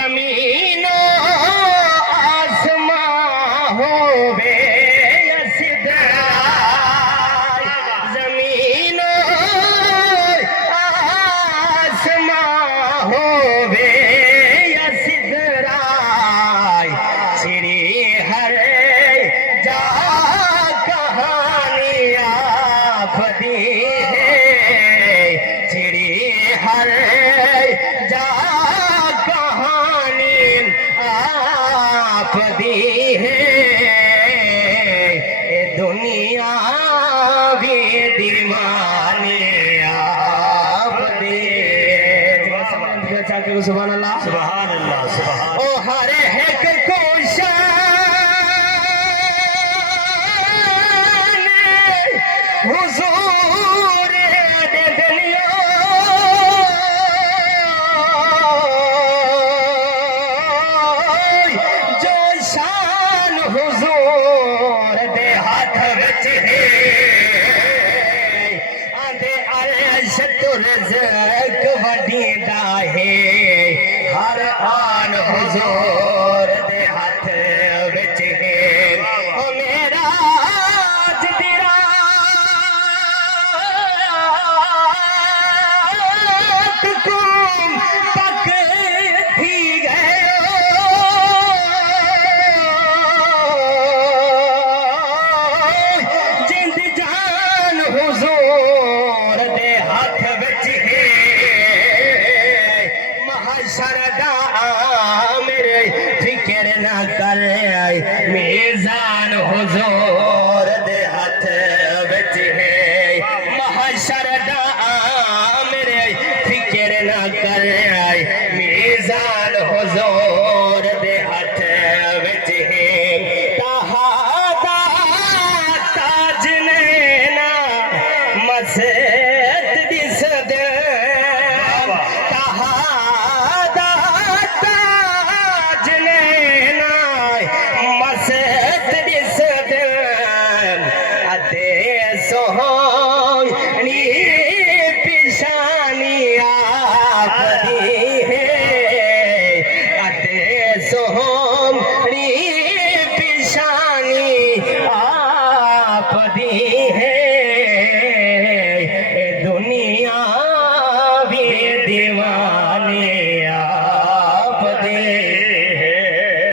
जमीनो आसमां होवे सिदरा जमीनो आसमां होवे सिदरा छिड़ी हर जा कहानियां फदी है छिड़ी हर जा कहानी आप दी है दुनिया भी दीवाने आप दे सुभान अल्लाह सुभान अल्लाह सुभान ओ हर एक को शान हुजूर दे दुनिया जो शान हुजूर दे हाथ विच है आंदे अर्श तो रिज़्क़ वडींदा है हर आन हुजूर दे हाथ विच है ओ मेरा आज दी रात को तक थी गए जिंद जान हुजूर दे हाथ विच है महशर दा मेरे फिक्र ना कर मीज़ान हुजूर दे हाथ विच है महशर दा मेरे फिक्र ना कर मीज़ान हुजूर